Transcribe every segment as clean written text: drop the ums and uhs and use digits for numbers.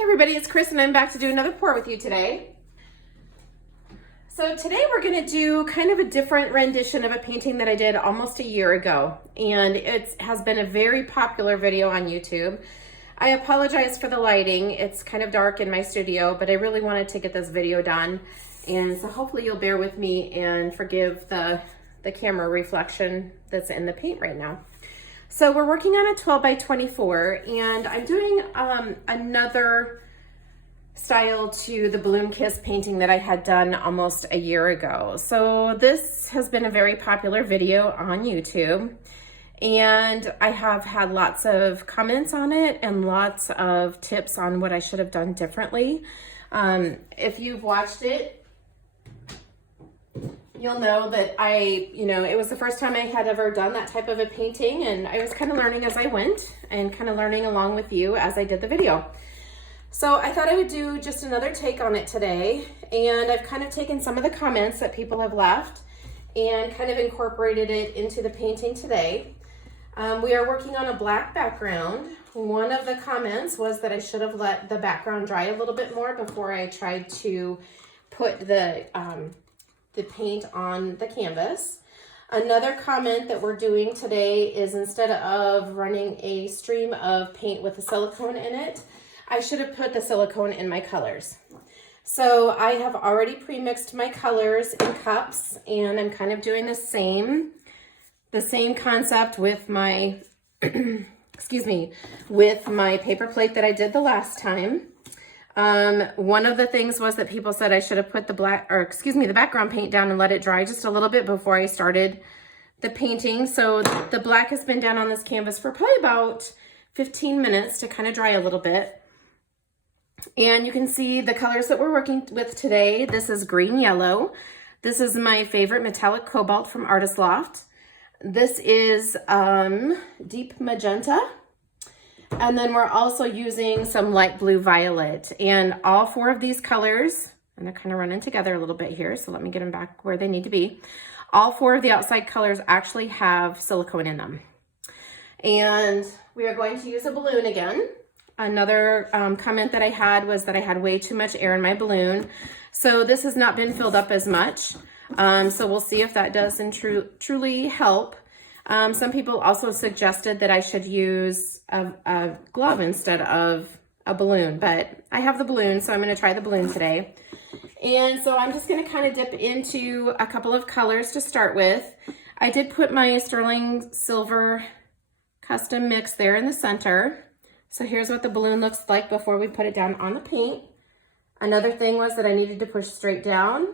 Hey everybody, it's Chris and I'm back to do another pour with you today. So today we're going to do kind of a different rendition of a painting that I did almost a year ago, and it has been a very popular video on YouTube. I apologize for the lighting. It's kind of dark in my studio, but I really wanted to get this video done, and so hopefully you'll bear with me and forgive the camera reflection that's in the paint right now. So we're working on a 12 by 24, and I'm doing another style to the Balloon Kiss painting that I had done almost a year ago. So this has been a very popular video on YouTube, and I have had lots of comments on it and lots of tips on what I should have done differently. If you've watched it, you'll know that it was the first time I had ever done that type of a painting, and I was kind of learning as I went and kind of learning along with you as I did the video. So I thought I would do just another take on it today, and I've kind of taken some of the comments that people have left and kind of incorporated it into the painting today. We are working on a black background. One of the comments was that I should have let the background dry a little bit more before I tried to put the paint on the canvas. Another comment that we're doing today is instead of running a stream of paint with the silicone in it, I should have put the silicone in my colors. So I have already pre-mixed my colors in cups, and I'm kind of doing the same concept with my, with my paper plate that I did the last time. One of the things was that people said I should have put the background paint down and let it dry just a little bit before I started the painting. So the black has been down on this canvas for probably about 15 minutes to kind of dry a little bit. And you can see the colors that we're working with today. This is green yellow. This is my favorite metallic cobalt from Artist Loft. This is deep magenta. And then we're also using some light blue violet, and all four of these colors, and they're kind of running together a little bit here, so let me get them back where they need to be. All four of the outside colors actually have silicone in them. And we are going to use a balloon again. Another comment that I had was that I had way too much air in my balloon. So this has not been filled up as much. So we'll see if that does truly help. Some people also suggested that I should use a glove instead of a balloon, but I have the balloon, so I'm going to try the balloon today. And so I'm just going to kind of dip into a couple of colors to start with. I did put my sterling silver custom mix there in the center. So here's what the balloon looks like before we put it down on the paint. Another thing was that I needed to push straight down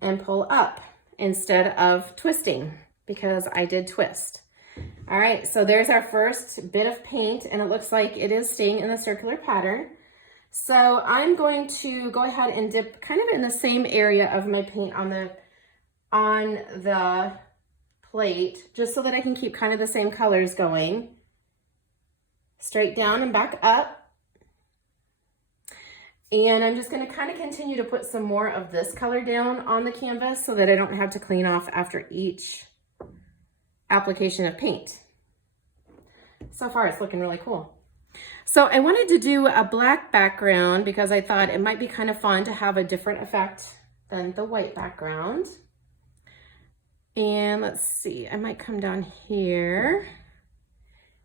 and pull up instead of twisting, because I did twist. All right, so there's our first bit of paint, and it looks like it is staying in the circular pattern. So I'm going to go ahead and dip kind of in the same area of my paint on the plate, just so that I can keep kind of the same colors going. Straight down and back up. And I'm just going to kind of continue to put some more of this color down on the canvas so that I don't have to clean off after each application of paint. So far it's looking really cool. So I wanted to do a black background because I thought it might be kind of fun to have a different effect than the white background. And let's see, I might come down here.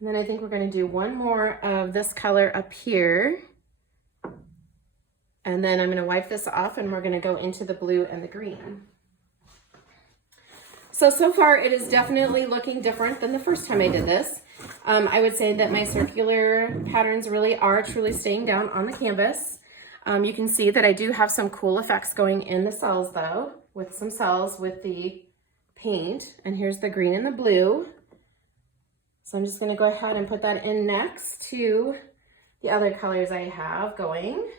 And then I think we're going to do one more of this color up here. And then I'm going to wipe this off, and we're going to go into the blue and the green. So far it is definitely looking different than the first time I did this. I would say that my circular patterns really are truly staying down on the canvas. You can see that I do have some cool effects going in the cells though, with some cells with the paint. And here's the green and the blue. So I'm just going to go ahead and put that in next to the other colors I have going.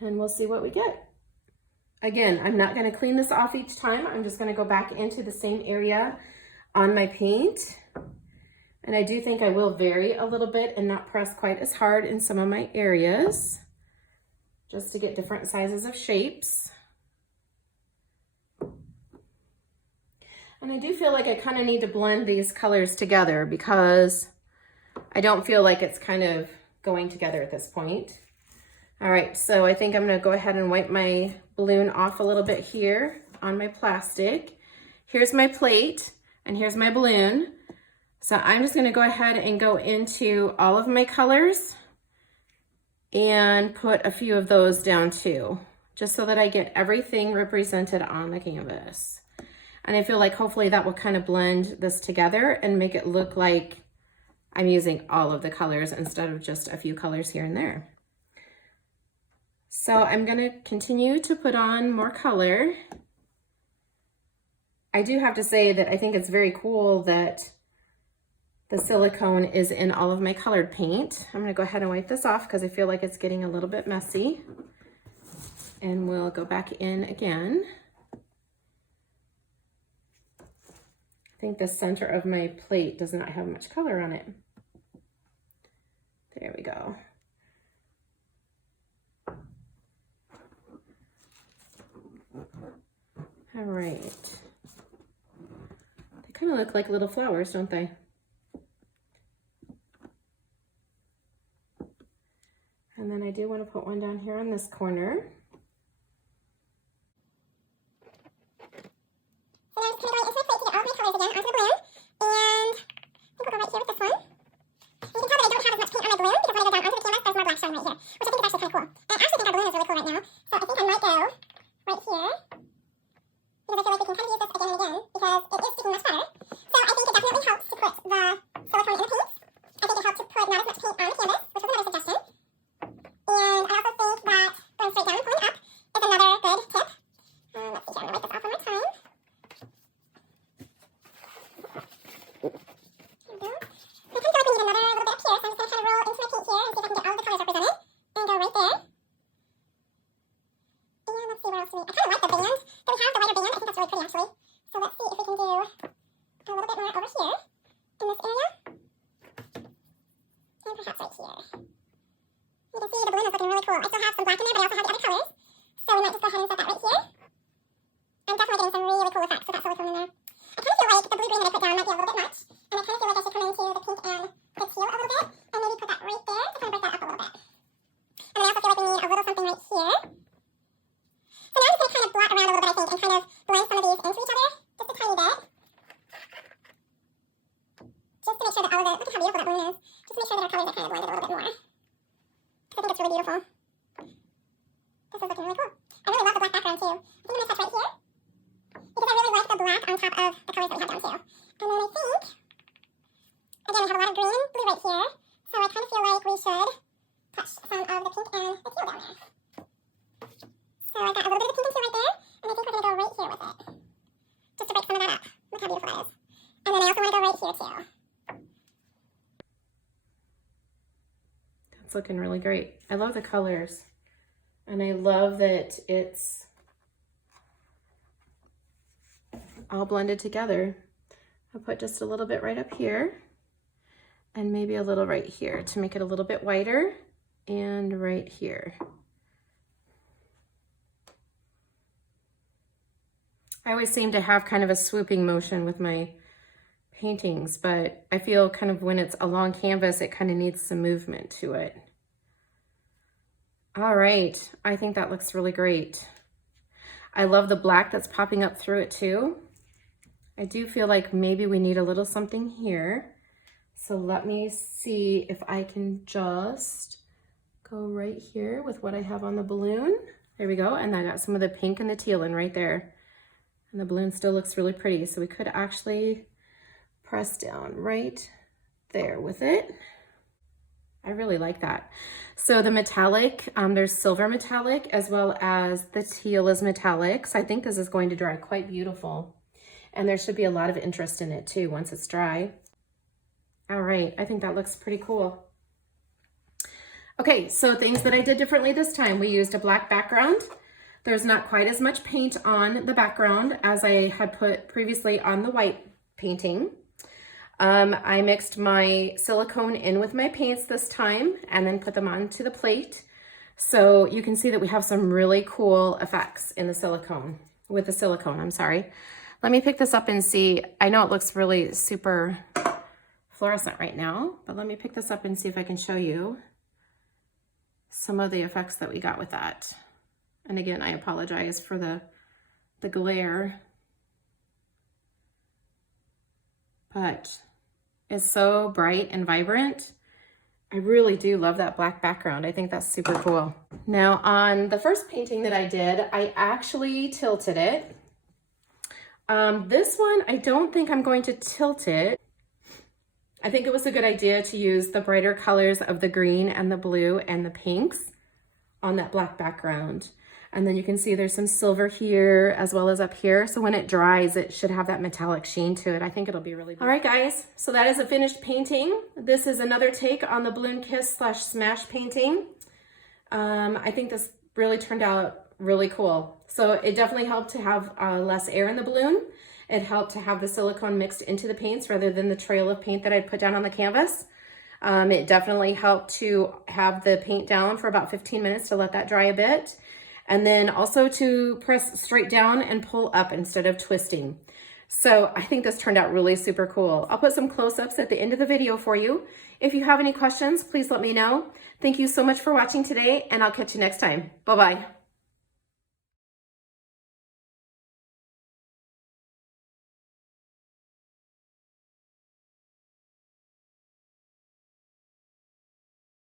And we'll see what we get. Again, I'm not going to clean this off each time. I'm just going to go back into the same area on my paint. And I do think I will vary a little bit and not press quite as hard in some of my areas, just to get different sizes of shapes. And I do feel like I kind of need to blend these colors together because I don't feel like it's kind of going together at this point. All right, so I think I'm gonna go ahead and wipe my balloon off a little bit here on my plastic. Here's my plate and here's my balloon. So I'm just gonna go ahead and go into all of my colors and put a few of those down too, just so that I get everything represented on the canvas. And I feel like hopefully that will kind of blend this together and make it look like I'm using all of the colors instead of just a few colors here and there. So I'm gonna continue to put on more color. I do have to say that I think it's very cool that the silicone is in all of my colored paint. I'm gonna go ahead and wipe this off because I feel like it's getting a little bit messy. And we'll go back in again. I think the center of my plate does not have much color on it. There we go. All right. They kind of look like little flowers, don't they? And then I do want to put one down here on this corner. So now I'm just going to go into my plate to get all of my colors again onto the balloon. And I think we'll go right here with this one. And you can tell that I don't have as much paint on my balloon because when I go down onto the canvas, there's more black showing right here, which I think is actually kind of cool. And I actually think our balloon is really cool right now. So I think I might go right here because I feel like we can kind of use this again and again because it is sticking much better. So I think it definitely helps to put the silicone in the paint. I think it helps to put not as much paint on the canvas, which was another suggestion. And I also think that going straight down and pulling up is another good tip. Let's see here, I'm going to wipe this off one more time. There we go. I kind of feel like we need another little bit up here, so I'm just going to kind of roll into my paint here and see if I can get all of the colors represented. And go right there. And let's see where else we... I kind of like the band. So we have the wider band. I think that's really pretty actually. So let's see if we can do a little bit more over here in this area. And perhaps right here. You can see the balloon is looking really cool. I still have some black in there, but I also have the other colors. So we might just go ahead and set that right here. I'm definitely getting some really cool effects with that silicone in there. I kind of feel like the blue-green that I put down might be a little bit much. And I kind of feel like I should come into the pink and the teal a little bit. And maybe put that right there to kind of break that up a little bit. And then I also feel like we need a little something right here. So now I'm just going to kind of blot around a little bit, I think, and kind of blend some of these into each other. Just a tiny bit. Just to make sure that all of the... Look at how beautiful that balloon is. Just to make sure that our colors are kind of blended a little bit more. I think it's really beautiful. This is looking really cool. I really love the black background too. I think I'm going to touch right here. Because I really like the black on top of the colors that we have down too. And then I think, again, we have a lot of green and blue right here. So I kind of feel like we should touch some of the pink and the teal down there. So I got a little bit of the pink and teal right there. And I think we're going to go right here with it. Just to break some of that up. Look how beautiful that is. And then I also want to go right here too. It's looking really great. I love the colors. And I love that it's all blended together. I'll put just a little bit right up here and maybe a little right here to make it a little bit whiter, and right here. I always seem to have kind of a swooping motion with my paintings, but I feel kind of when it's a long canvas, it kind of needs some movement to it. All right, I think that looks really great. I love the black that's popping up through it too. I do feel like maybe we need a little something here. So let me see if I can just go right here with what I have on the balloon. There we go, and I got some of the pink and the teal in right there. And the balloon still looks really pretty, so we could actually press down right there with it. I really like that. So the metallic, there's silver metallic as well as the teal is metallic. So I think this is going to dry quite beautiful. And there should be a lot of interest in it too once it's dry. All right, I think that looks pretty cool. Okay, so things that I did differently this time. We used a black background. There's not quite as much paint on the background as I had put previously on the white painting. I mixed my silicone in with my paints this time and then put them onto the plate. So you can see that we have some really cool effects in the silicone, with the silicone, I'm sorry. Let me pick this up and see. I know it looks really super fluorescent right now, but let me pick this up and see if I can show you some of the effects that we got with that. And again, I apologize for the glare, but it's so bright and vibrant. I really do love that black background. I think that's super cool. Now on the first painting that I did, I actually tilted it. This one, I don't think I'm going to tilt it. I think it was a good idea to use the brighter colors of the green and the blue and the pinks on that black background. And then you can see there's some silver here as well as up here. So when it dries, it should have that metallic sheen to it. I think it'll be really beautiful. All right, guys, so that is a finished painting. This is another take on the Balloon Kiss / Smash painting. I think this really turned out really cool. So it definitely helped to have less air in the balloon. It helped to have the silicone mixed into the paints rather than the trail of paint that I'd put down on the canvas. It definitely helped to have the paint down for about 15 minutes to let that dry a bit. And then also to press straight down and pull up instead of twisting. So I think this turned out really super cool. I'll put some close-ups at the end of the video for you. If you have any questions, please let me know. Thank you so much for watching today, and I'll catch you next time. Bye-bye.